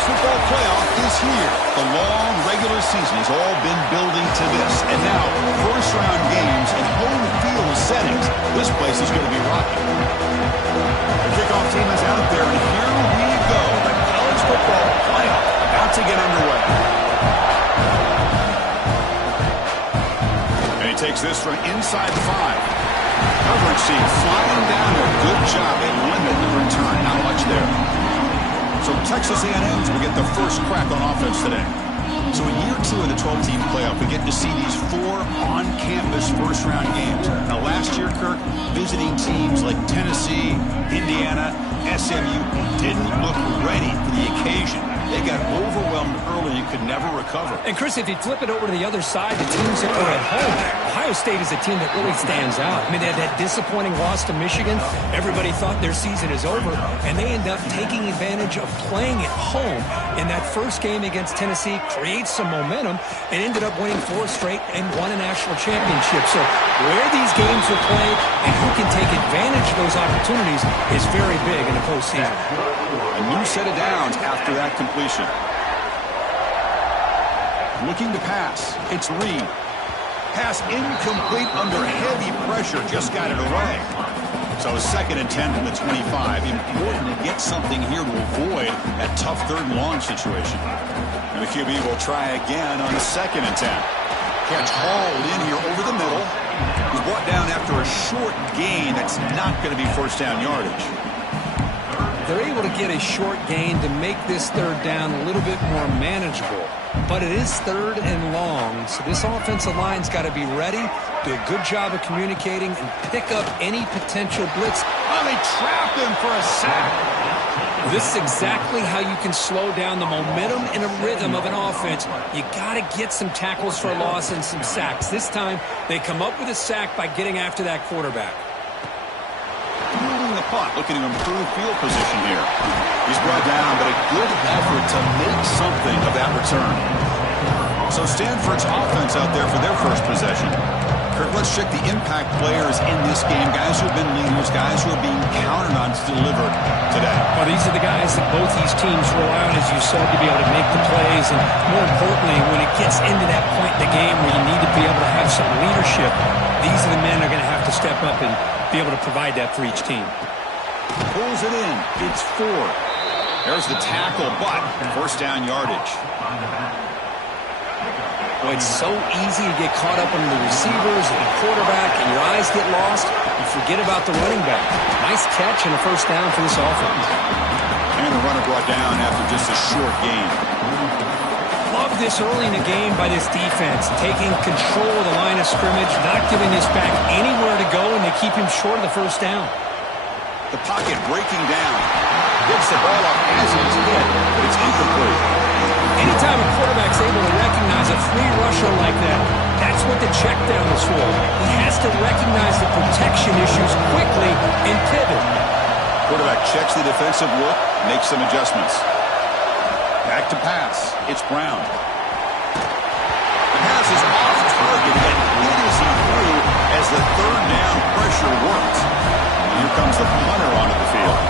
college football playoff is here. The long regular season has all been building to this. And now, first-round games in home field settings. This place is going to be rocking. The kickoff team is out there, and here we go. The college football playoff about to get underway. And he takes this from inside the 5. Coverage team flying down there. Good job at limiting the return. Not much there. So Texas A&M's will get the first crack on offense today. So in year 2 of the 12-team playoff, we get to see these 4 on-campus first-round games. Now last year, Kirk, visiting teams like Tennessee, Indiana, SMU didn't look ready for the occasion. They got overwhelmed early and could never recover. And, Chris, if you flip it over to the other side, the teams that are at home, Ohio State is a team that really stands out. I mean, they had that disappointing loss to Michigan. Everybody thought their season is over, and they end up taking advantage of playing at home in that first game against Tennessee, creates some momentum, and ended up winning 4 straight and won a national championship. So where these games are played and who can take advantage of those opportunities is very big in the postseason. A new set of downs after that completion. Looking to pass. It's Reed. Pass incomplete under heavy pressure. Just got it away. So 2nd and 10 from the 25. Important to get something here to avoid that tough 3rd and long situation. And the QB will try again on the 2nd and 10. Catch hauled in here over the middle. He's brought down after a short gain. That's not going to be first down yardage. They're able to get a short gain to make this 3rd down a little bit more manageable. But it is 3rd and long, so this offensive line's got to be ready, do a good job of communicating, and pick up any potential blitz. Oh, they trapped him for a sack. This is exactly how you can slow down the momentum and a rhythm of an offense. You got to get some tackles for a loss and some sacks. This time, they come up with a sack by getting after that quarterback. Fielding the punt, looking to improve field position here. He's brought down, but a good effort to make something of that return. So Stanford's offense out there for their first possession. Kirk, let's check the impact players in this game. Guys who have been leaders, guys who are being counted on to deliver today. Well, these are the guys that both these teams rely on, as you said, to be able to make the plays. And more importantly, when it gets into that point in the game where you need to be able to have some leadership, these are the men that are going to have to step up and be able to provide that for each team. Pulls it in. It's 4. There's the tackle, but first down yardage. Well, it's so easy to get caught up in the receivers and the quarterback, and your eyes get lost. You forget about the running back. Nice catch and a first down for this offense. And the runner brought down after just a short gain. Love this early in the game by this defense, taking control of the line of scrimmage, not giving this back anywhere to go, and they keep him short of the first down. The pocket breaking down. Gets the ball up as he's hit, but it's incomplete. Anytime a quarterback's able to recognize a free rusher like that, that's what the check down is for. He has to recognize the protection issues quickly and pivot. Quarterback checks the defensive look, makes some adjustments. Back to pass. It's Brown. The pass is off target and hit as he threw as the 3rd down pressure worked. And here comes the punter onto the field.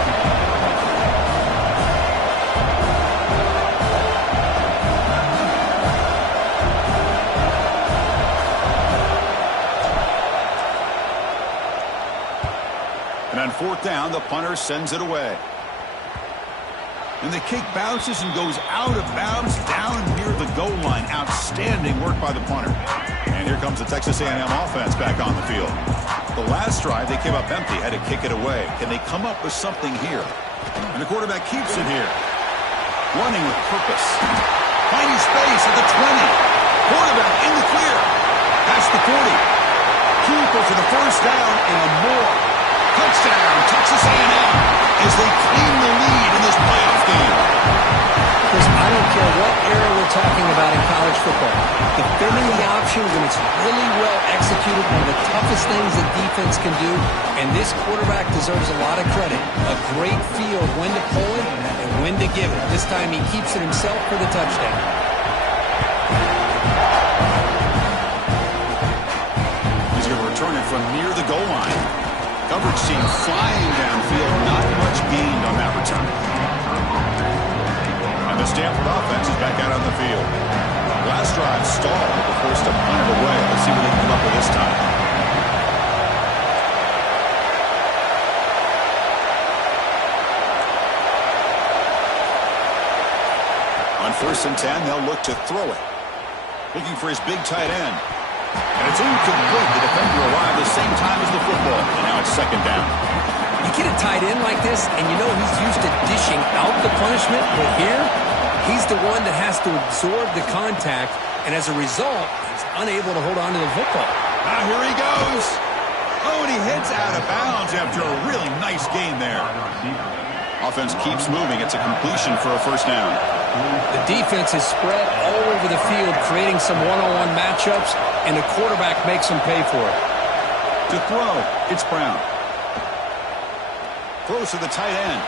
And on 4th down, the punter sends it away. And the kick bounces and goes out of bounds down near the goal line. Outstanding work by the punter. And here comes the Texas A&M offense back on the field. The last drive, they came up empty, had to kick it away. Can they come up with something here? And the quarterback keeps it here. Running with purpose. Finding space at the 20. Quarterback in the clear. Past the 40. Keeper for the first down and more. Touchdown, Texas A&M, as they claim the lead in this playoff game. Chris, I don't care what era we're talking about in college football. Defending the option when it's really well executed, one of the toughest things that defense can do, and this quarterback deserves a lot of credit. A great feel of when to pull it and when to give it. This time he keeps it himself for the touchdown. He's going to return it from near the goal line. Coverage team flying downfield, not much gained on that return. And The Stanford offense is back out on the field. Last drive stalled, but forced to punt it away. Let's see what they can come up with this time. On 1st and 10, they'll look to throw it. Looking for his big tight end. And it's incomplete. The defender arrived the same time as the football. And now it's 2nd down. You get a tight end like this, and you know he's used to dishing out the punishment, but here, he's the one that has to absorb the contact, and as a result, he's unable to hold on to the football. Ah, here he goes. Oh, and he heads out of bounds after a really nice gain there. Offense keeps moving. It's a completion for a 1st down. The defense is spread all over the field, creating some one-on-one matchups, and the quarterback makes them pay for it. To throw, it's Brown. Throws to the tight end.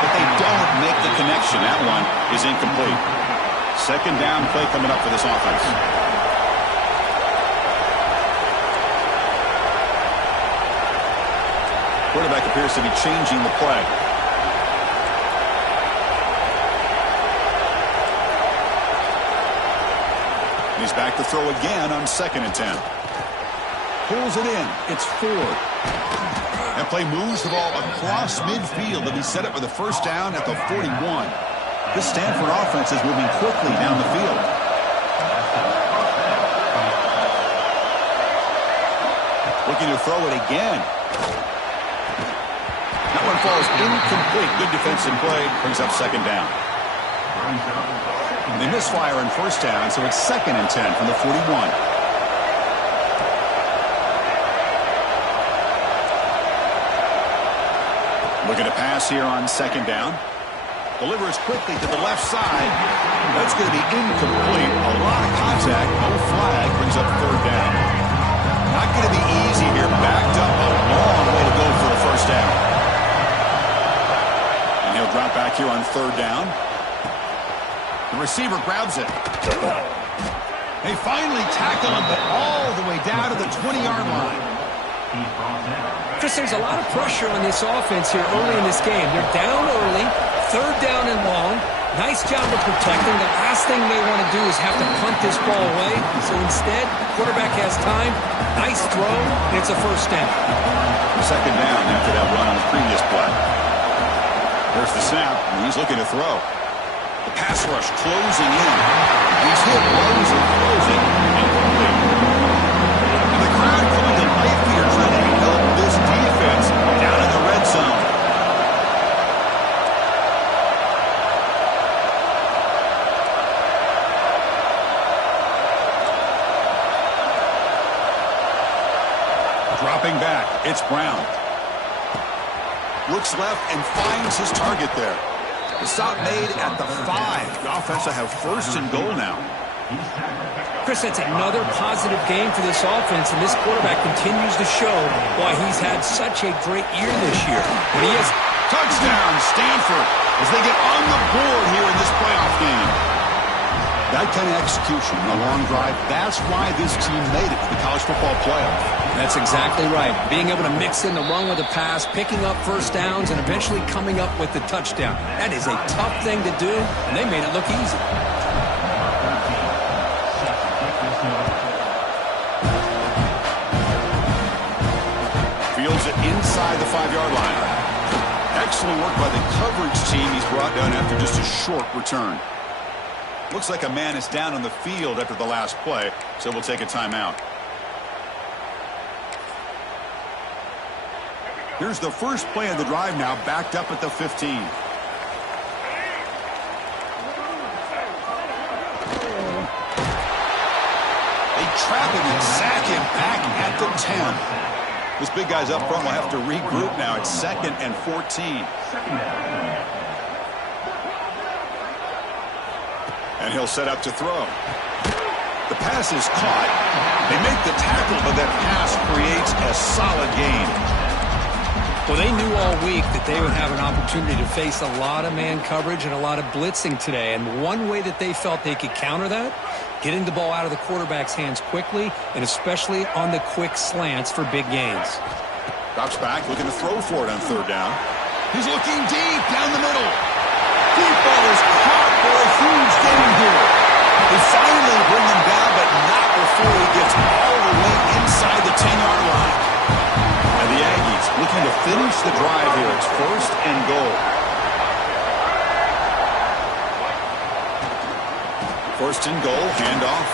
But they don't make the connection. That one is incomplete. 2nd down play coming up for this offense. Quarterback appears to be changing the play. He's back to throw again on 2nd and 10. Pulls it in. It's Ford. That play moves the ball across midfield to be set up with a 1st down at the 41. This Stanford offense is moving quickly down the field. Looking to throw it again. That one falls incomplete. Good defensive play. Brings up 2nd down. They misfire on 1st down, so it's 2nd and 10 from the 41. Looking to pass here on 2nd down. Delivers quickly to the left side. That's going to be incomplete. A lot of contact. No flag. Brings up 3rd down. Not going to be easy here. Backed up a long way to go for a 1st down. And he'll drop back here on 3rd down. The receiver grabs it. They finally tackle him, but all the way down to the 20-yard line. Chris, there's a lot of pressure on this offense here early in this game. They're down early, 3rd down and long. Nice job of protecting. The last thing they want to do is have to punt this ball away. So instead, quarterback has time. Nice throw, and it's a 1st down. 2nd down after that run on the previous play. There's the snap, and he's looking to throw. The pass rush closing in. He's hit lows and closing. Incomplete. And the crowd coming to life here trying to help this defense down in the red zone. Dropping back. It's Brown. Looks left and finds his target there. The stop made at the 5. The offense will have 1st and goal now. Chris, that's another positive game for this offense, and this quarterback continues to show why he's had such a great year this year. When he has touchdown, Stanford, as they get on the board here in this playoff game. That kind of execution, a long drive, that's why this team made it to the college football playoff. That's exactly right. Being able to mix in the run with the pass, picking up 1st downs, and eventually coming up with the touchdown. That is a tough thing to do, and they made it look easy. Fields it inside the 5-yard line. Excellent work by the coverage team. He's brought down after just a short return. Looks like a man is down on the field after the last play, so we'll take a timeout. Here's the first play of the drive now, backed up at the 15. They trap him and sack him back at the 10. This big guy's up front will have to regroup now. It's 2nd and 14. And he'll set up to throw. The pass is caught. They make the tackle, but that pass creates a solid gain. Well, they knew all week that they would have an opportunity to face a lot of man coverage and a lot of blitzing today. And one way that they felt they could counter that, getting the ball out of the quarterback's hands quickly, and especially on the quick slants for big gains. Drops back, looking to throw for it on 3rd down. He's looking deep down the middle. Deep ball is caught for a goal. First and goal, handoff.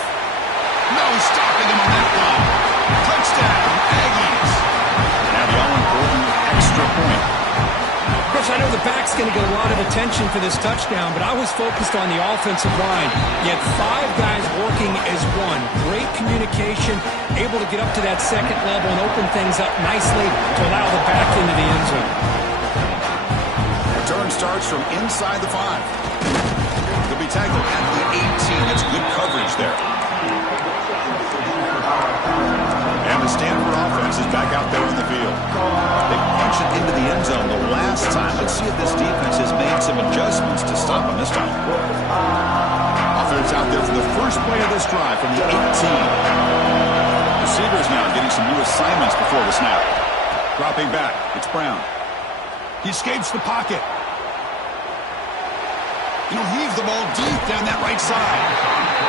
No stopping him on that one. Touchdown, Aggies. Now the all-important extra point. Chris, I know the back's going to get a lot of attention for this touchdown, but I was focused on the offensive line. You had 5 guys working as one. Great communication, able to get up to that second level and open things up nicely to allow the back into the end zone. Return starts from inside the 5. They'll be tackled at the 18. That's good coverage there. And the Stanford offense is back out there on the field. They punched it into the end zone the last time. Let's see if this defense has made some adjustments to stop them this time. Offense out there for the first play of this drive from the 18. Receivers now getting some new assignments before the snap. Dropping back. It's Brown. He escapes the pocket. He'll heave the ball deep down that right side.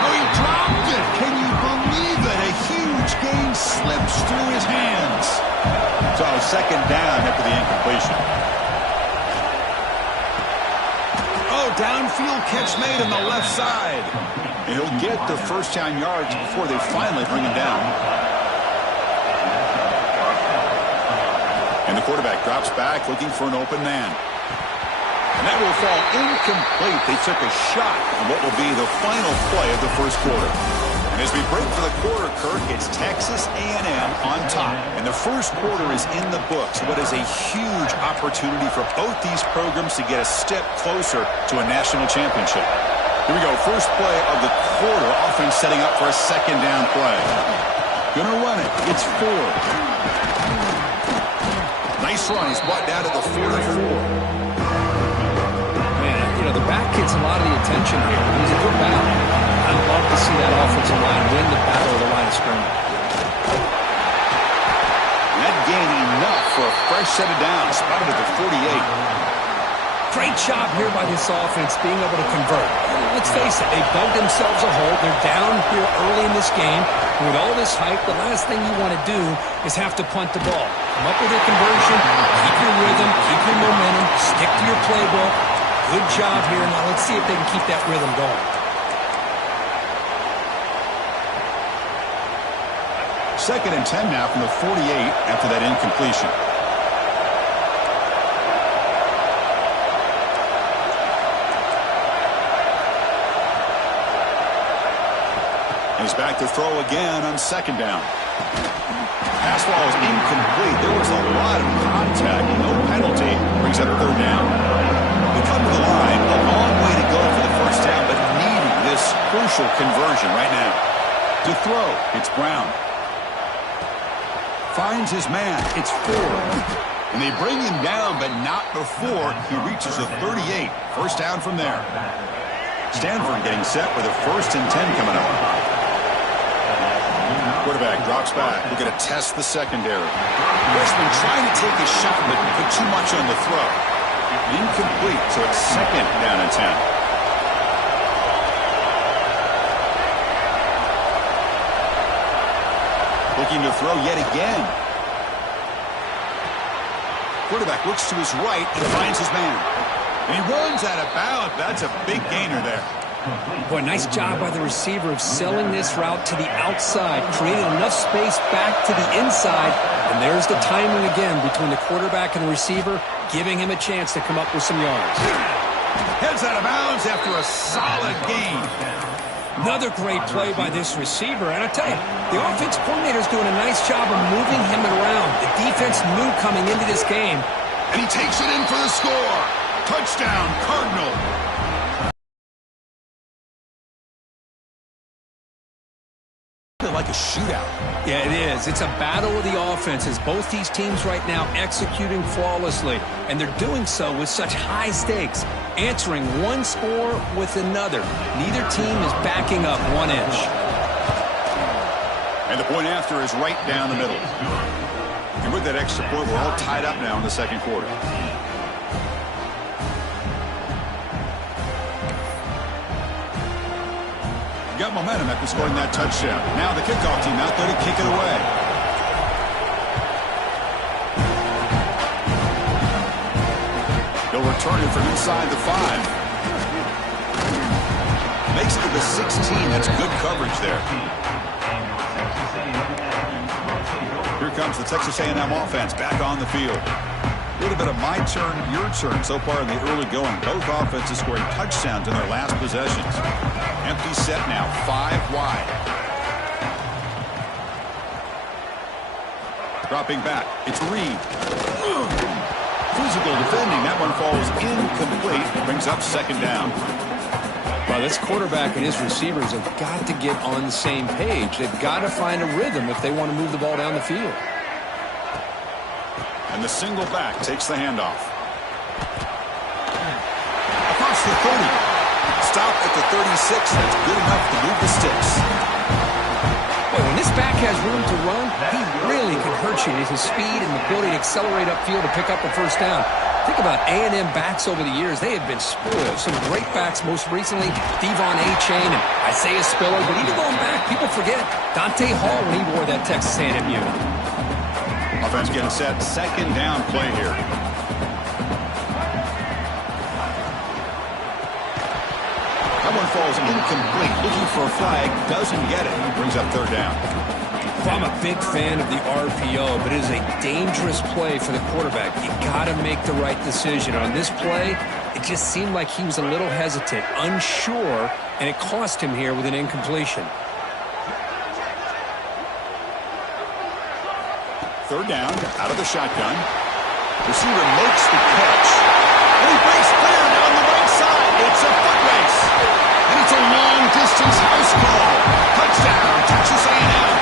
Oh, he dropped it. Can you believe it? A huge gain slips through his hands. So second down after the incompletion. Oh, downfield catch made on the left side. And he'll get the first down yards before they finally bring him down. And the quarterback drops back looking for an open man. And that will fall incomplete. They took a shot on what will be the final play of the first quarter. And as we break for the quarter, Kirk, it's Texas A&M on top. And the first quarter is in the books. What is a huge opportunity for both these programs to get a step closer to a national championship. Here we go. First play of the quarter. Offense setting up for a second down play. Gonna run it. It's 4. Nice run. He's brought down to the 44. The back gets a lot of the attention here. He's a good battle. I'd love to see that offensive line win the battle of the line of scrimmage. That gain enough for a fresh set of downs. Spotted at the 48. Great job here by this offense being able to convert. Let's face it, they've dug themselves a hole. They're down here early in this game. And with all this hype, the last thing you want to do is have to punt the ball. Come up with a conversion, keep your rhythm, keep your momentum, stick to your playbook. Good job here. Now let's see if they can keep that rhythm going. Second and 10 now from the 48 after that incompletion. He's back to throw again on second down. Pass ball is incomplete. There was a lot of contact. No penalty. Brings up third down. They come to the line. A long way to go for the first down, but needing this crucial conversion right now. To throw, it's Brown. Finds his man. It's 4. And they bring him down, but not before he reaches the 38. First down from there. Stanford getting set with a 1st and 10 coming up. Quarterback drops back. We're going to test the secondary. Freshman trying to take a shot, but put too much on the throw. Incomplete, so it's second down and 10. Looking to throw yet again. Quarterback looks to his right and finds his man. And he runs out of bounds. That's a big gainer there. Boy, nice job by the receiver of selling this route to the outside, creating enough space back to the inside. And there's the timing again between the quarterback and the receiver, giving him a chance to come up with some yards. Heads out of bounds after a solid gain. Another great play by this receiver. And I tell you, the offense coordinator's doing a nice job of moving him around. The defense knew coming into this game. And he takes it in for the score. Touchdown, Cardinal. Like a shootout. Yeah, it is. It's a battle of the offenses. Both these teams right now executing flawlessly, and they're doing so with such high stakes, answering one score with another. Neither team is backing up 1 inch. And the point after is right down the middle. And with that extra point, we're all tied up now in the second quarter. Got momentum after scoring that touchdown. Now the kickoff team out there to kick it away. He'll return it from inside the 5. Makes it to the 16. That's good coverage there. Here comes the Texas A&M offense back on the field. A little bit of my turn, your turn so far in the early going. Both offenses scoring touchdowns in their last possessions. Empty set now, 5 wide. Dropping back, it's Reed. Physical defending, that one falls incomplete. Brings up second down. Well, this quarterback and his receivers have got to get on the same page. They've got to find a rhythm if they want to move the ball down the field. And the single back takes the handoff. Across the 30. Stop at the 36. That's good enough to move the sticks. Boy, when this back has room to run, he really can hurt you with his speed and the ability to accelerate upfield to pick up a first down. Think about A&M backs over the years. They have been spoiled. Some great backs, most recently Devon Achane and Isaiah Spiller. But even going back, people forget Dante Hall when he wore that Texas A&M uniform. Offense getting set. Second down play here. That one falls incomplete. Looking for a flag. Doesn't get it. Brings up third down. Well, I'm a big fan of the RPO, but it is a dangerous play for the quarterback. You got to make the right decision. On this play, it just seemed like he was a little hesitant, unsure, and it cost him here with an incompletion. Third down, out of the shotgun. Receiver makes the catch. And he breaks clear down the right side. It's a foot race. And it's a long-distance house call. Touchdown, Texas A&M.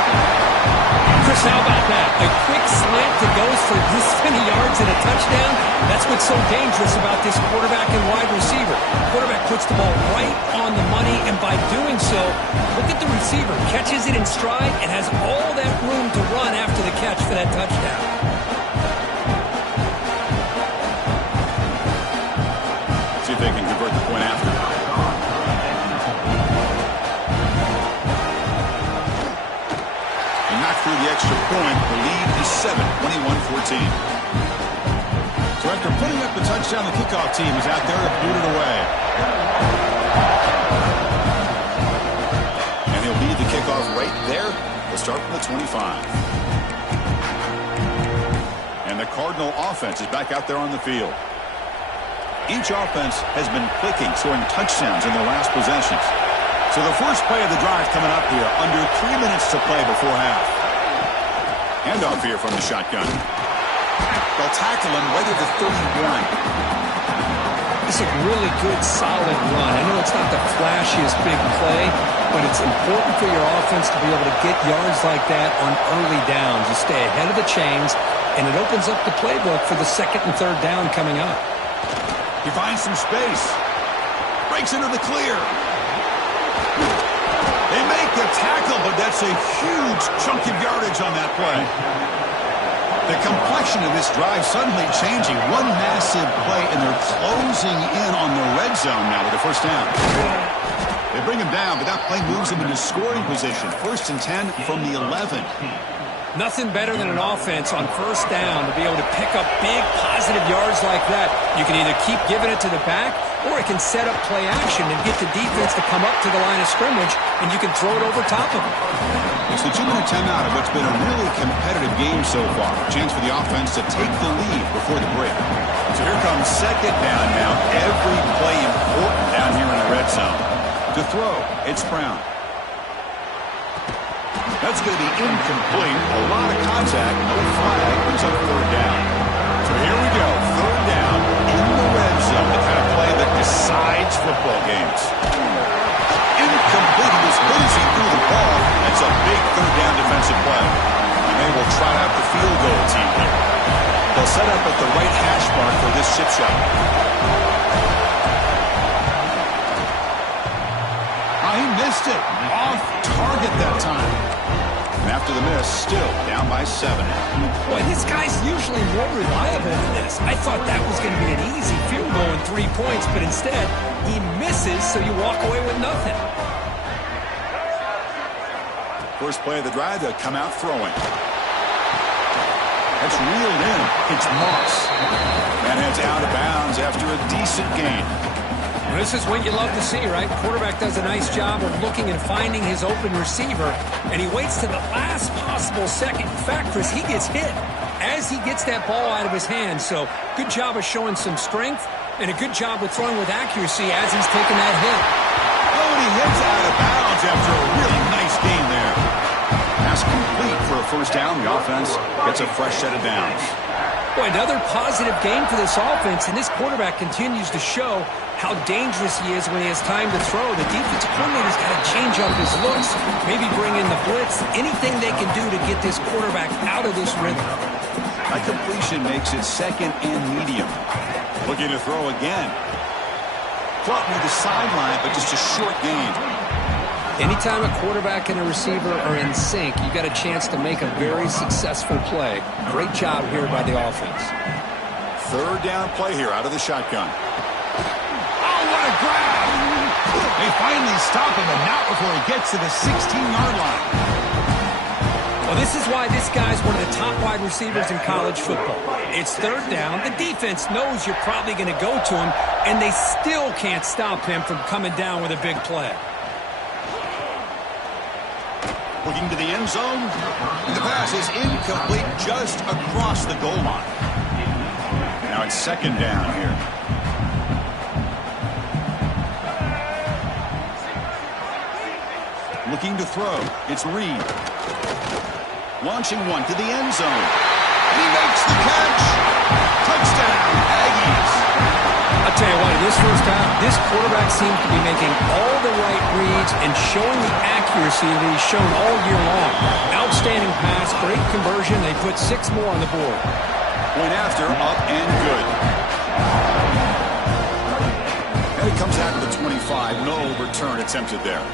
Chris, how about that? A quick slant that goes for this many yards and a touchdown. That's what's so dangerous about this quarterback and wide receiver. Quarterback puts the ball right on the money, and by doing so, look at the receiver. Catches it in stride and has all that room to run after the catch for that touchdown. See if they can convert the point after. And knock through the extra point. The lead is 7, 21-14. So after putting up the touchdown, the kickoff team is out there to boot it away. And he'll lead the kickoff right there. We'll start from the 25. And the Cardinal offense is back out there on the field. Each offense has been clicking, scoring touchdowns in their last possessions. So the first play of the drive coming up here, under 3 minutes to play before half. Handoff here from the shotgun. They'll tackle him right at the 31. It's a really good, solid run. I know it's not the flashiest big play, but it's important for your offense to be able to get yards like that on early downs. You stay ahead of the chains, and it opens up the playbook for the second and third down coming up. He finds some space. Breaks into the clear. They make the tackle, but that's a huge chunk of yardage on that play. The complexion of this drive suddenly changing. One massive play, and they're closing in on the red zone now with the first down. They bring him down, but that play moves him into scoring position. 1st and 10 from the 11. Nothing better than an offense on first down to be able to pick up big positive yards like that. You can either keep giving it to the back, or it can set up play action and get the defense to come up to the line of scrimmage, and you can throw it over top of them. It's the 2-minute timeout of what's been a really competitive game so far. A chance for the offense to take the lead before the break. So here comes second down now. Every play important down here in the red zone. To throw, it's Brown. That's going to be incomplete. A lot of contact. No flag. Brings up third down. So here we go. Third down in the red zone. The kind of play that decides football games. Incomplete. He was busy through the ball. That's a big third down defensive play. And they will try out the field goal team here. They'll set up at the right hash mark for this chip shot. He missed it. Off target that time. And after the miss, still down by 7. Boy, this guy's usually more reliable than this. I thought that was going to be an easy field goal in 3 points, but instead, he misses, so you walk away with nothing. First play of the drive, they'll come out throwing. That's reeled in. It's Moss. And heads out of bounds after a decent gain. Well, this is what you love to see, right? Quarterback does a nice job of looking and finding his open receiver, and he waits to the last possible second. In fact, Chris, he gets hit as he gets that ball out of his hand. So good job of showing some strength and a good job with throwing with accuracy as he's taking that hit. Oh, and he heads out of bounds after a really nice gain there. Pass complete for a first down. The offense gets a fresh set of downs. Boy, another positive game for this offense, and this quarterback continues to show how dangerous he is when he has time to throw. The defensive coordinator's got to change up his looks, maybe bring in the blitz, anything they can do to get this quarterback out of this rhythm. A completion makes it second and medium. Looking to throw again. Caught near the sideline, but just a short gain. Anytime a quarterback and a receiver are in sync, you got a chance to make a very successful play. Great job here by the offense. Third down play here out of the shotgun. Oh, what a grab! They finally stop him, and not before he gets to the 16-yard line. Well, this is why this guy's one of the top wide receivers in college football. It's third down. The defense knows you're probably going to go to him, and they still can't stop him from coming down with a big play. Looking to the end zone. And the pass is incomplete just across the goal line. Now it's second down here. Looking to throw. It's Reed. Launching one to the end zone. And he makes the catch. Touchdown, Aggies. I'll tell you what, in this first half, this quarterback seems to be making all the right reads and showing the accuracy that he's shown all year long. Outstanding pass, great conversion. They put 6 more on the board. Point after, up and good. And it comes out to the 25. No return attempted there.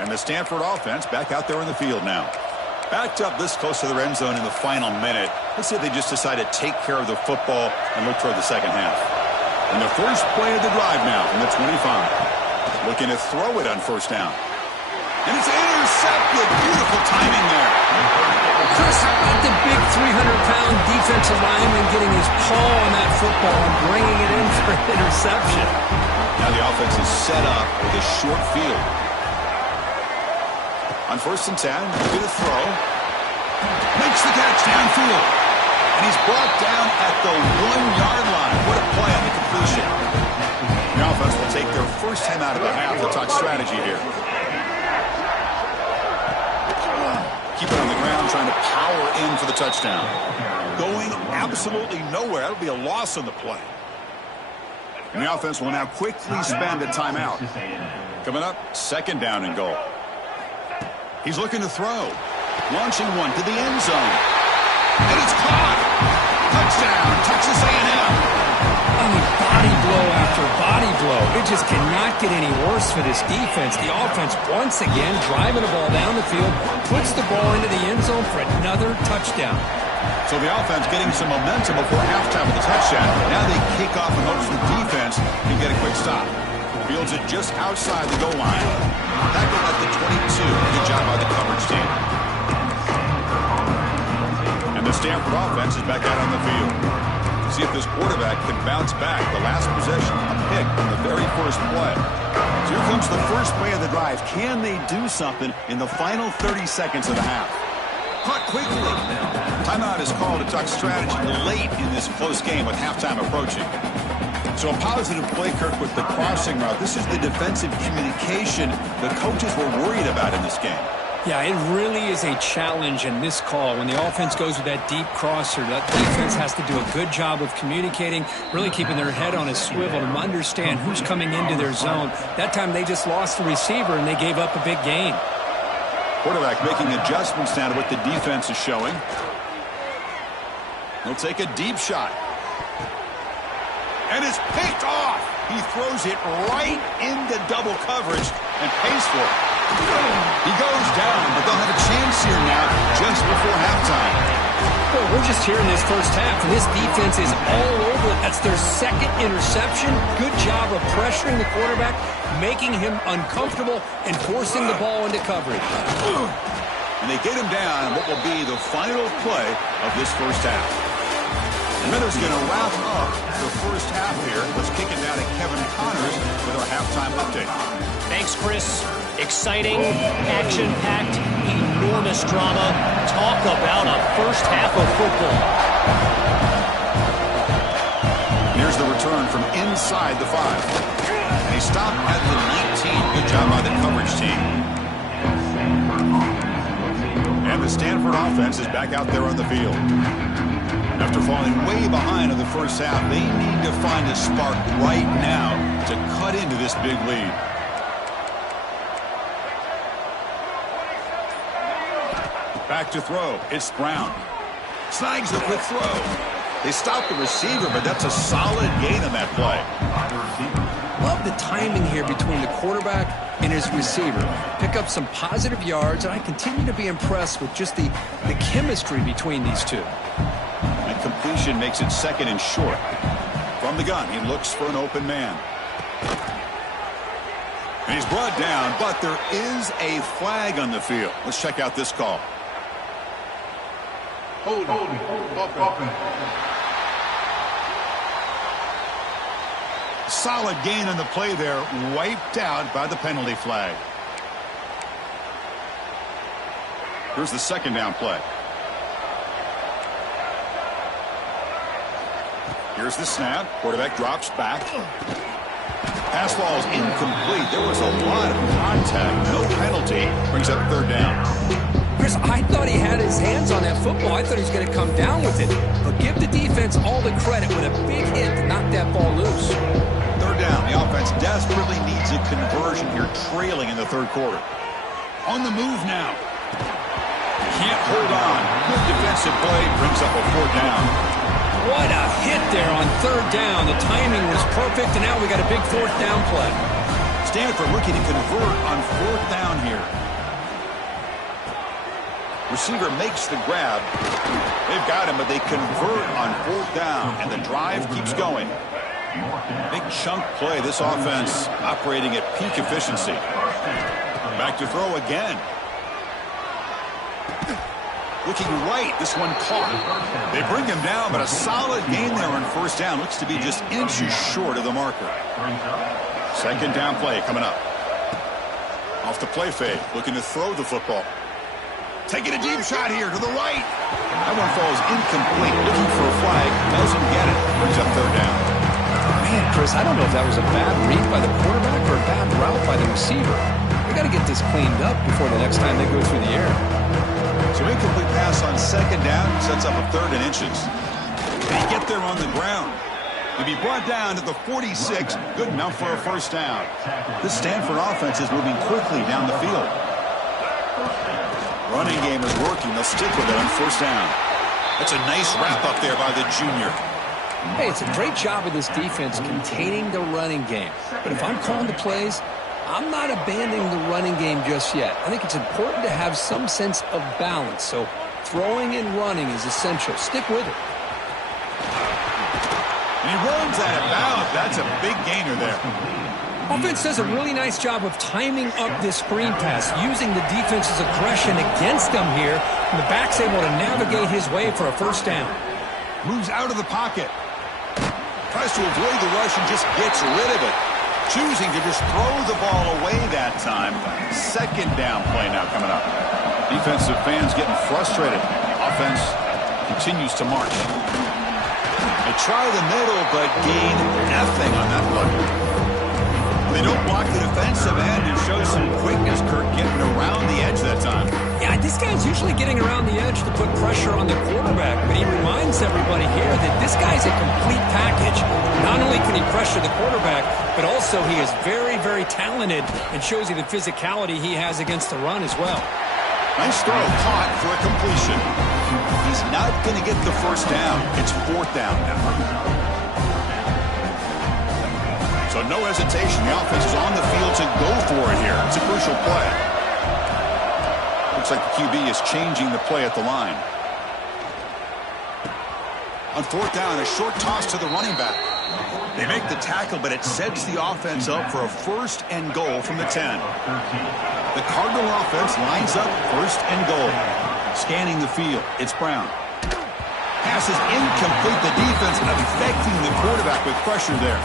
And the Stanford offense back out there in the field now. Backed up this close to the end zone in the final minute. Let's see if they just decide to take care of the football and look toward the second half. And the first play of the drive now from the 25. Looking to throw it on first down. And it's intercepted. Beautiful timing there. Chris, how about the big 300-pound defensive lineman getting his paw on that football and bringing it in for an interception? Now the offense is set up with a short field. On first and 10, looking to throw. Makes the catch downfield. And he's brought down at the 1-yard line. What a play on the completion. The offense will take their first time out of the half. They'll talk strategy here. Keep it on the ground, trying to power in for the touchdown. Going absolutely nowhere. That'll be a loss on the play. And the offense will now quickly spend a timeout. Coming up, second down and goal. He's looking to throw. Launching one to the end zone. And it's caught. Touchdown, Texas A&M. I mean, body blow after body blow. It just cannot get any worse for this defense. The offense, once again, driving the ball down the field, puts the ball into the end zone for another touchdown. So the offense getting some momentum before halftime with the touchdown. Now they kick off and hopes the defense can get a quick stop. Fields it just outside the goal line. Tackled at the 22. Good job by the coverage team. And the Stanford offense is back out on the field. See if this quarterback can bounce back. The last possession, a pick on the very first play. So here comes the first play of the drive. Can they do something in the final 30 seconds of the half? Caught quickly. Timeout is called to talk strategy late in this close game with halftime approaching. So a positive play, Kirk, with the crossing route. This is the defensive communication the coaches were worried about in this game. Yeah, it really is a challenge in this call. When the offense goes with that deep crosser, that defense has to do a good job of communicating, really keeping their head on a swivel to understand who's coming into their zone. That time they just lost the receiver and they gave up a big gain. Quarterback making adjustments now to what the defense is showing. He'll take a deep shot. And it's picked off. He throws it right into double coverage and pays for it. He goes down, but they'll have a chance here now just before halftime. Well, we're just here in this first half, and this defense is all over it. That's their second interception. Good job of pressuring the quarterback, making him uncomfortable, and forcing the ball into coverage. And they get him down what will be the final play of this first half. And Miller's going to wrap up the first half here. Let's kick it down to Kevin Connors with our halftime update. Thanks, Chris. Exciting, action-packed, enormous drama. Talk about a first half of football. Here's the return from inside the 5. And he stopped at the 19. Good job by the coverage team. And the Stanford offense is back out there on the field. After falling way behind in the first half, they need to find a spark right now to cut into this big lead. Back to throw. It's Brown. Snags the quick throw. They stopped the receiver, but that's a solid gain on that play. Love the timing here between the quarterback and his receiver. Pick up some positive yards, and I continue to be impressed with just the chemistry between these two. And completion makes it second and short. From the gun, he looks for an open man. And he's brought down, but there is a flag on the field. Let's check out this call. Hold on. Solid gain on the play there, wiped out by the penalty flag. Here's the second down play. Here's the snap. Quarterback drops back. Pass ball is incomplete. There was a lot of contact. No penalty. Brings up third down. Chris, I thought he had his hands on that football. I thought he was going to come down with it. But give the defense all the credit with a big hit to knock that ball loose. Third down. The offense desperately needs a conversion here, trailing in the third quarter. On the move now. Can't hold on. Good defensive play. Brings up a fourth down. What a hit there on third down. The timing was perfect, and now we got a big fourth down play. Stanford looking to convert on fourth down here. Receiver makes the grab. They've got him, but they convert on fourth down, and the drive keeps going. Big chunk play. This offense operating at peak efficiency. Back to throw again. Looking right. This one caught. They bring him down, but a solid gain there on first down. Looks to be just inches short of the marker. Second down play coming up. Off the play fake. Looking to throw the football. Taking a deep shot here to the right. That one falls incomplete. Looking for a flag. Doesn't get it. Brings up third down. Man, Chris, I don't know if that was a bad read by the quarterback or a bad route by the receiver. We got to get this cleaned up before the next time they go through the air. So incomplete pass on second down. Sets up a third and inches. They get there on the ground. To be brought down to the 46. Good enough for a first down. This Stanford offense is moving quickly down the field. Running game is working. They'll stick with it on first down. That's a nice wrap up there by the junior. Hey, it's a great job of this defense containing the running game. But if I'm calling the plays, I'm not abandoning the running game just yet. I think it's important to have some sense of balance. So throwing and running is essential. Stick with it. And he runs out of bounds. That's a big gainer there. Offense does a really nice job of timing up this screen pass, using the defense's aggression against them here. And the back's able to navigate his way for a first down. Moves out of the pocket. Tries to avoid the rush and just gets rid of it. Choosing to just throw the ball away that time. Second down play now coming up. Defensive fans getting frustrated. Offense continues to march. They try the middle, but gain nothing on that play. They don't block the defensive end and show some quickness. Kirk getting around the edge that time. Yeah, this guy's usually getting around the edge to put pressure on the quarterback, but he reminds everybody here that this guy's a complete package. Not only can he pressure the quarterback, but also he is very, very talented and shows you the physicality he has against the run as well. Nice throw, caught for a completion. He's not going to get the first down. It's fourth down now. So no hesitation. The offense is on the field to go for it here. It's a crucial play. Looks like the QB is changing the play at the line. On fourth down, a short toss to the running back. They make the tackle, but it sets the offense up for a 1st and goal from the 10. The Cardinal offense lines up 1st and goal. Scanning the field, it's Brown. Pass is incomplete. The defense affecting the quarterback with pressure there.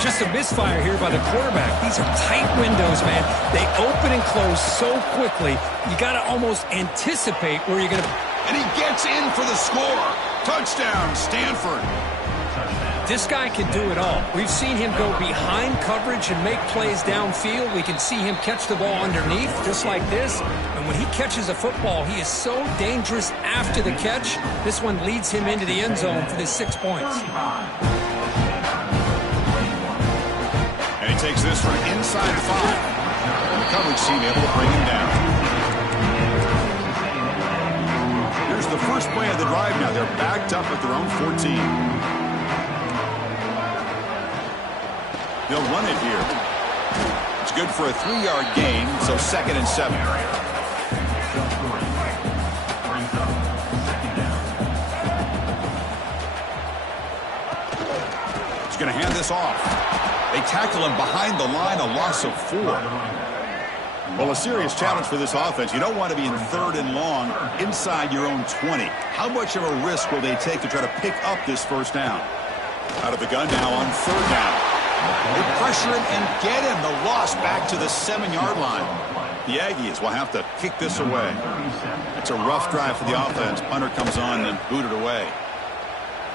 Just a misfire here by the quarterback. These are tight windows, man. They open and close so quickly. You got to almost anticipate where you're going to... And he gets in for the score. Touchdown, Stanford. This guy can do it all. We've seen him go behind coverage and make plays downfield. We can see him catch the ball underneath, just like this. And when he catches a football, he is so dangerous after the catch. This one leads him into the end zone for the 6 points. And he takes this one inside 5. And the coverage team able to bring him down. Here's the first play of the drive now. They're backed up at their own 14. They'll run it here. It's good for a 3-yard gain, so 2nd and 7. He's going to hand this off. They tackle him behind the line, a loss of 4. Well, a serious challenge for this offense. You don't want to be in 3rd and long inside your own 20. How much of a risk will they take to try to pick up this 1st down? Out of the gun now on 3rd down. They pressure him and get him. The loss back to the 7-yard line. The Aggies will have to kick this away. It's a rough drive for the offense. Punter comes on and booted away.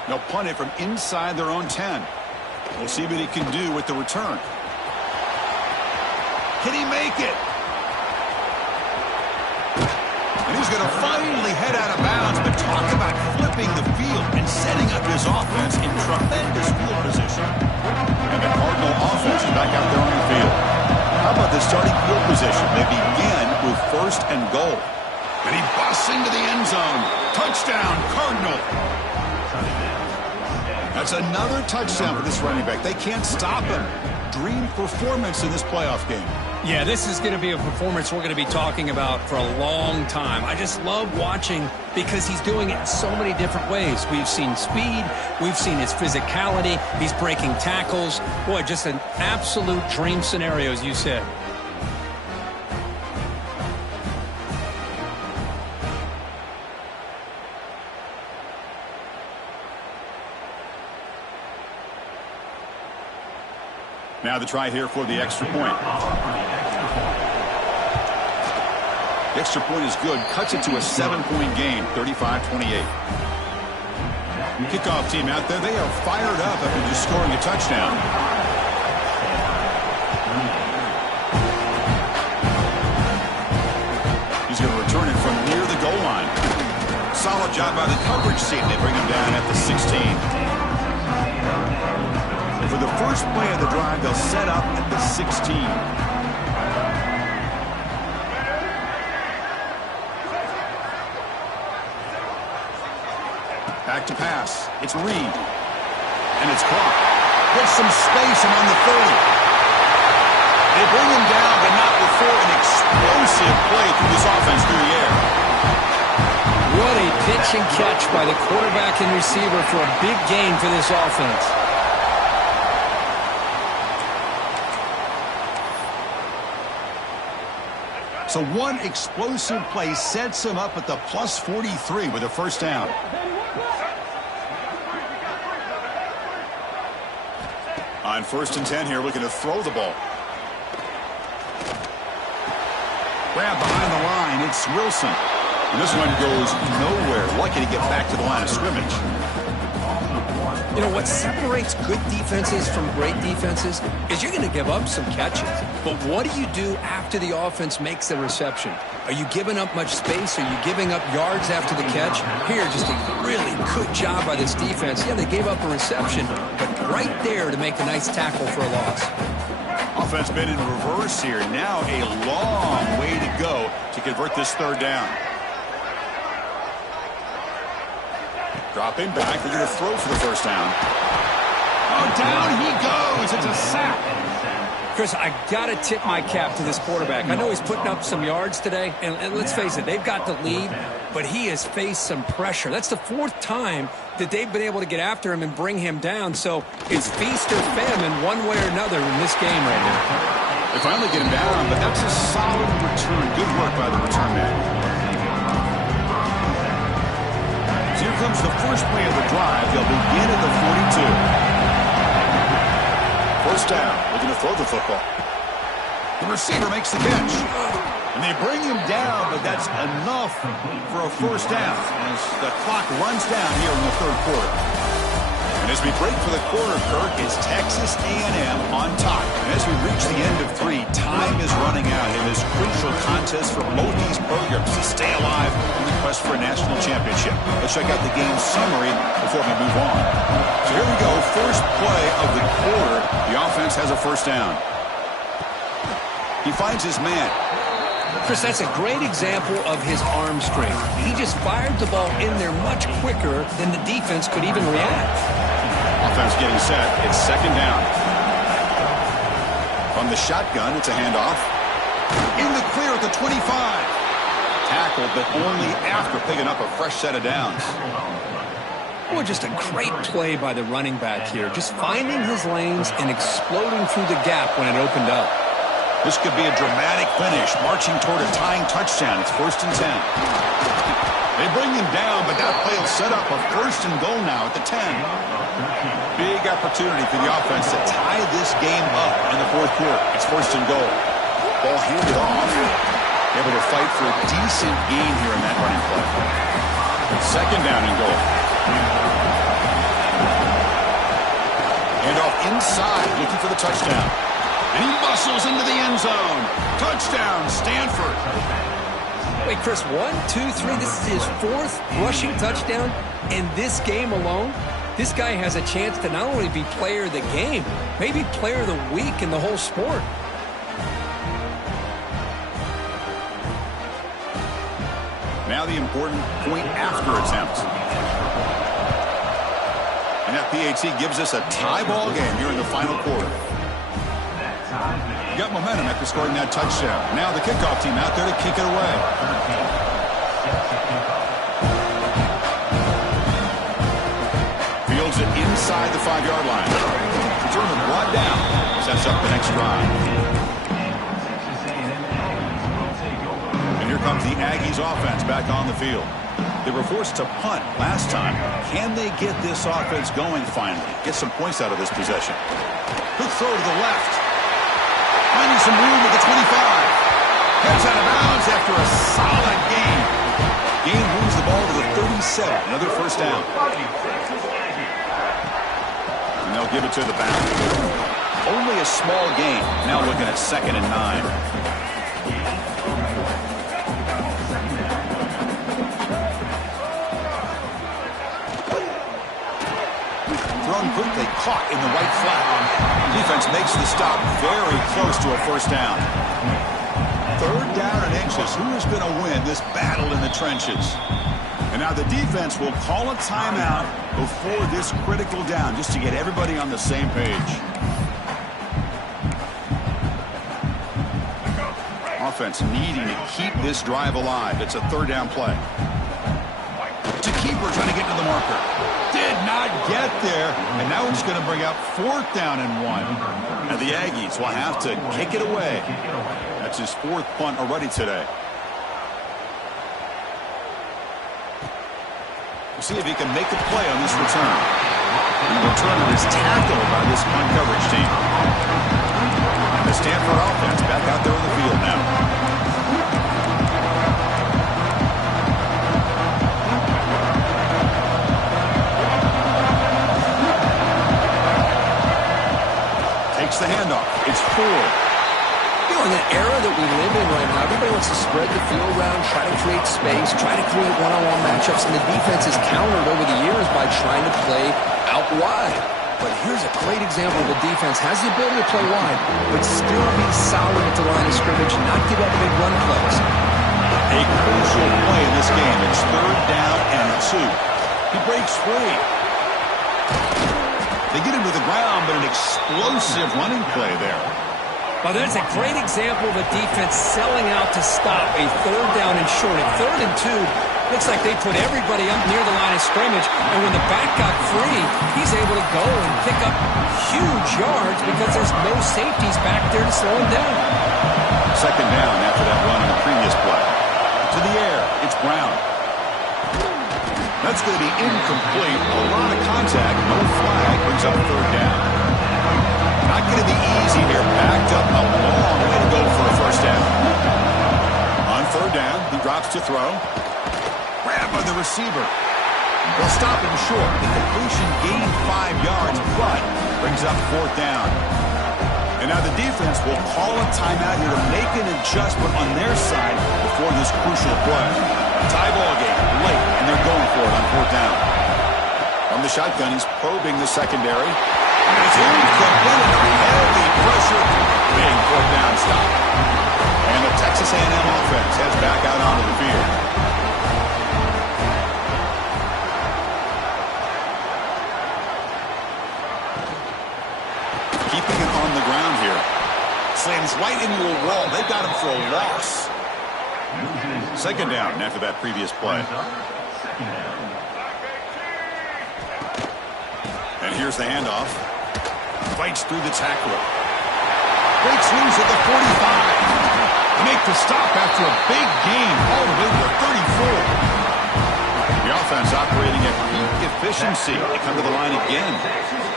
They'll punt it from inside their own 10. We'll see what he can do with the return. Can he make it? And he's going to finally head out of bounds, but talk about flipping the field and setting up his offense in tremendous field position. And the Cardinal offense is back out there on the field. How about the starting field position? They begin with 1st and goal. And he busts into the end zone. Touchdown, Cardinal. That's another touchdown for this running back. They can't stop him. Dream performance in this playoff game. Yeah, this is going to be a performance we're going to be talking about for a long time. I just love watching because he's doing it in so many different ways. We've seen speed. We've seen his physicality. He's breaking tackles. Boy, just an absolute dream scenario, as you said. Now the try here for the extra point. The extra point is good. Cuts it to a 7-point game, 35-28. Kickoff team out there. They are fired up after just scoring a touchdown. He's going to return it from near the goal line. Solid job by the coverage team. They bring him down at the 16. For the first play of the drive, they'll set up at the 16. Back to pass. It's Reed. And it's caught. Gets some space and on the 30. They bring him down, but not before an explosive play through this offense through the air. What a pitch and catch by the quarterback and receiver for a big gain for this offense. So one explosive play sets him up at the plus 43 with a 1st down. On 1st and 10 here, looking to throw the ball. Grab behind the line, it's Wilson. And this one goes nowhere. Lucky to get back to the line of scrimmage. You know, what separates good defenses from great defenses is you're going to give up some catches. But what do you do after the offense makes the reception? Are you giving up much space? Are you giving up yards after the catch? Here, just a really good job by this defense. Yeah, they gave up a reception, but right there to make a nice tackle for a loss. Offense been in reverse here. Now a long way to go to convert this 3rd down. Drop him back. They're going to throw for the 1st down. Oh, down he goes. It's a sack. Chris, I got to tip my cap to this quarterback. I know he's putting up some yards today, and let's face it, they've got the lead, but he has faced some pressure. That's the 4th time that they've been able to get after him and bring him down. So it's feast or famine one way or another in this game right now. They finally get him down, but that's a solid return. Good work by the return man. So here comes the first play of the drive. They'll begin at the 42. First down. Looking to throw the football. The receiver makes the catch. And they bring him down, but that's enough for a first down as the clock runs down here in the third quarter. And as we break for the quarter, Kirk, is Texas A&M on top. And as we reach the end of 3, time is running out in this crucial contest for both these programs to stay alive in the quest for a national championship. Let's check out the game summary before we move on. So here we go, first play of the quarter. The offense has a first down. He finds his man. Chris, that's a great example of his arm strength. He just fired the ball in there much quicker than the defense could even react. Offense getting set. It's second down. From the shotgun, it's a handoff. In the clear at the 25. Tackled, but only after picking up a fresh set of downs. Boy, just a great play by the running back here. Just finding his lanes and exploding through the gap when it opened up. This could be a dramatic finish, marching toward a tying touchdown. It's first and 10. They bring him down, but that play will set up a first and goal now at the 10. Big opportunity for the offense to tie this game up in the fourth quarter. It's first and goal. Ball handed off. Able to fight for a decent gain here in that running play. Second down and goal. Handoff inside, looking for the touchdown. And he muscles into the end zone. Touchdown, Stanford. Wait, Chris, 1, 2, 3. This is his 4th rushing touchdown in this game alone. This guy has a chance to not only be player of the game, maybe player of the week in the whole sport. Now the important point after attempt. And that PAT gives us a tie ball game here in the final quarter. Got momentum after scoring that touchdown. Now the kickoff team out there to kick it away. Fields it inside the 5-yard line. Return it brought down. Sets up the next drive. And here comes the Aggies offense back on the field. They were forced to punt last time. Can they get this offense going finally? Get some points out of this possession. Good throw to the left. Finding some room at the 25. Gets out of bounds after a solid gain. Gain moves the ball to the 37. Another first down. And they'll give it to the back. Only a small gain. Now looking at 2nd and 9. Quickly caught in the right flat. Defense makes the stop very close to a first down. 3rd down and inches. Who is going to win this battle in the trenches? And now the defense will call a timeout before this critical down just to get everybody on the same page. Offense needing to keep this drive alive. It's a 3rd down play. To keeper trying to get to the marker. Did not get there, and now it's going to bring up 4th down and 1. And the Aggies will have to kick it away. That's his 4th punt already today. We'll see if he can make a play on this return. And the returner is tackled by this punt coverage team. And the Stanford offense back out there on the field now. The handoff. It's Ford. You know, in the era that we live in right now, everybody wants to spread the field around, try to create space, try to create one-on-one matchups, and the defense has countered over the years by trying to play out wide. But here's a great example of a defense has the ability to play wide, but still be solid at the line of scrimmage and not give up big run plays. A crucial play in this game. It's 3rd down and 2. He breaks free. They get him to the ground, but an explosive running play there. Well, that's a great example of a defense selling out to stop a 3rd down and short. At 3rd and 2, Looks like they put everybody up near the line of scrimmage, and when the back got free, he's able to go and pick up huge yards because there's no safeties back there to slow him down. Second down after that run on the previous play. To the air, it's Brown. That's going to be incomplete. A lot of contact, no flag, brings up third down. Not going to be easy here. Backed up a long way to go for a first down. On third down, he drops to throw. Grab by the receiver. They'll stop him short. The completion gained 5 yards, but brings up fourth down. And now the defense will call a timeout here to make an adjustment on their side before this crucial play. Tie ball game, late, and they're going for it on fourth down. From the shotgun, he's probing the secondary. And it's incomplete. Heavy pressure. Big fourth down stop. And the Texas A&M offense heads back out onto the field. Keeping it on the ground here. Slams right into a wall. They've got him for a loss. Second down after that previous play. And here's the handoff. Fights through the tackler. Breaks loose at the 45. Make the stop after a big gain all the way to the 34. The offense operating at peak efficiency. They come to the line again.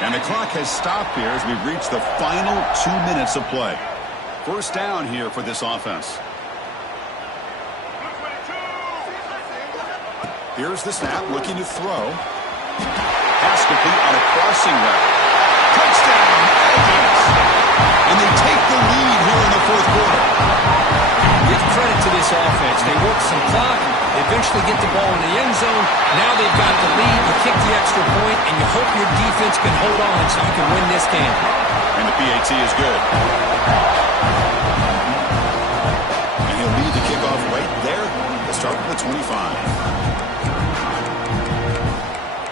And the clock has stopped here as we've reached the final 2 minutes of play. First down here for this offense. Here's the snap, looking to throw. Pass complete on a crossing route. Touchdown, Aggies! And they take the lead here in the fourth quarter. Give credit to this offense. They work some clock. They eventually get the ball in the end zone. Now they've got the lead. You kick the extra point, and you hope your defense can hold on so you can win this game. And the PAT is good. And he'll lead the kickoff right there. They'll start with the 25.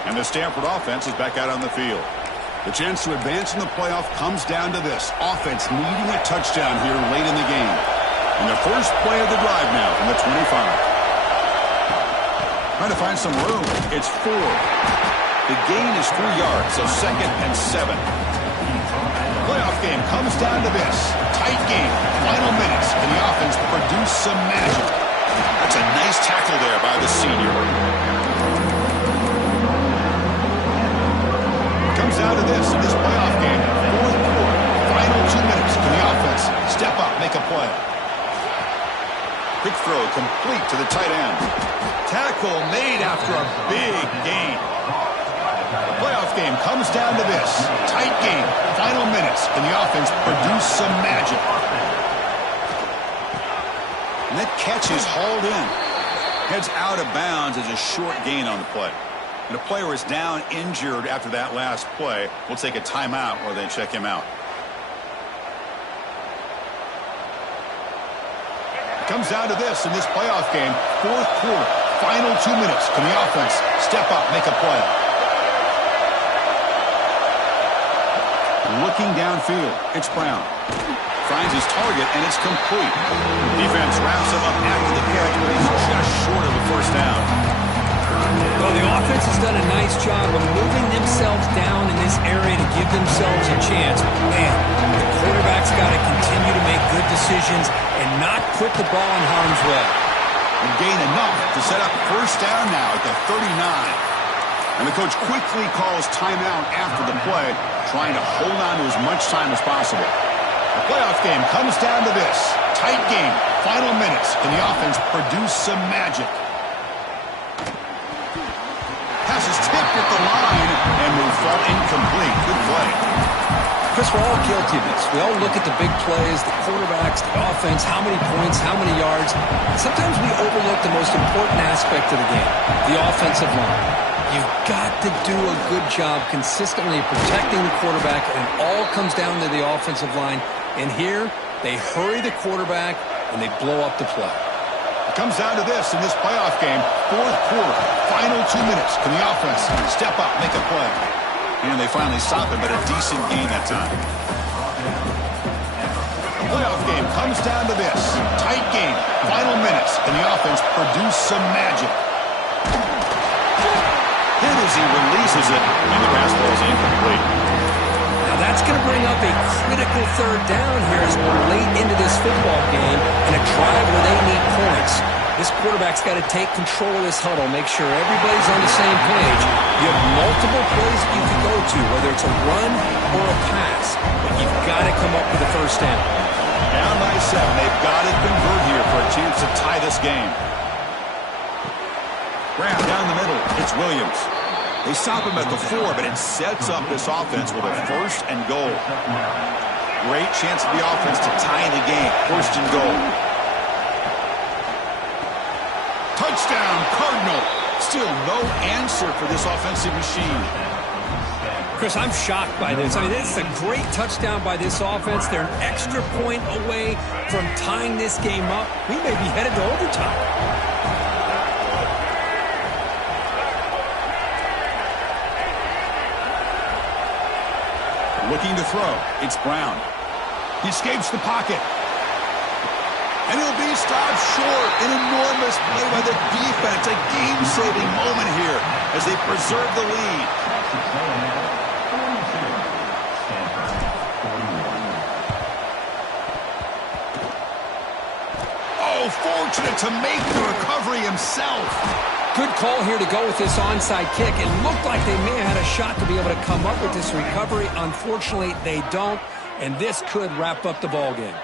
And the Stanford offense is back out on the field. The chance to advance in the playoff comes down to this. Offense needing a touchdown here late in the game. And the first play of the drive now from the 25. Trying to find some room. It's 4. The gain is 3 yards, so second and 7. Playoff game comes down to this. Tight game, final minutes, and the offense produce some magic. That's a nice tackle there by the senior. Comes down to this in this playoff game. Fourth quarter, final 2 minutes. Can the offense step up, make a play? Quick throw complete to the tight end. Tackle made after a big gain. The playoff game comes down to this. Tight game, final minutes. Can the offense produce some magic? And that catch is hauled in. Heads out of bounds as a short gain on the play. And a player is down injured after that last play. We'll take a timeout or they check him out. It comes down to this in this playoff game. Fourth quarter, final 2 minutes. Can the offense step up, make a play? Looking downfield, it's Brown. Finds his target, and it's complete. Defense wraps him up after the catch, but he's just short of the first down. Well, the offense has done a nice job of moving themselves down in this area to give themselves a chance. Man, the quarterback's got to continue to make good decisions and not put the ball in harm's way. And gain enough to set up first down now at the 39. And the coach quickly calls timeout after the play, trying to hold on to as much time as possible. The playoff game comes down to this. Tight game, final minutes. Can the offense produce some magic? Pass is tipped at the line and will fall incomplete. Good play. Because we're all guilty of this. We all look at the big plays, the quarterbacks, the offense, how many points, how many yards. Sometimes we overlook the most important aspect of the game, the offensive line. You've got to do a good job consistently protecting the quarterback, and it all comes down to the offensive line. And here, they hurry the quarterback, and they blow up the play. It comes down to this in this playoff game. Fourth quarter, final 2 minutes. Can the offense step up, make a play? And they finally stop him, but a decent gain that time. The playoff game comes down to this. Tight game, final minutes. Can the offense produce some magic? as he releases it, and the pass ball is incomplete. Now that's going to bring up a critical third down here as we're late into this football game and a drive where they need points. This quarterback's got to take control of this huddle, make sure everybody's on the same page. You have multiple plays that you can go to, whether it's a run or a pass, but you've got to come up with a first down. Down by 7. They've got to convert here for a chance to tie this game. Brown down the middle. It's Williams. They stop him at the 4, but it sets up this offense with a first and goal. Great chance for the offense to tie the game. First and goal. Touchdown, Cardinal. Still no answer for this offensive machine. Chris, I'm shocked by this. I mean, this is a great touchdown by this offense. They're an extra point away from tying this game up. We may be headed to overtime. Looking to throw. It's Brown. He escapes the pocket. And he'll be stopped short. An enormous play by the defense. A game-saving moment here as they preserve the lead. Oh, fortunate to make the recovery himself. Good call here to go with this onside kick. It looked like they may have had a shot to be able to come up with this recovery. Unfortunately, they don't, and this could wrap up the ballgame.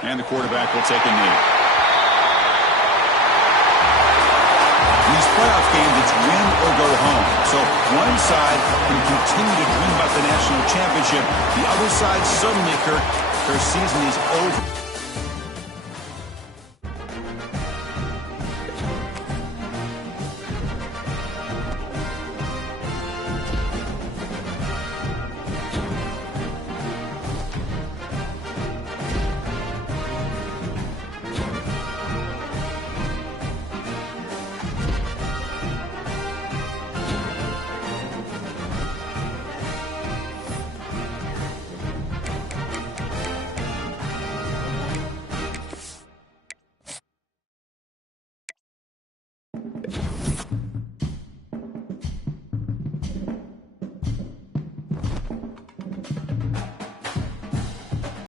And the quarterback will take a knee. These playoff games, it's win or go home. So one side can continue to dream about the national championship. The other side, suddenly, Kirk, their season is over.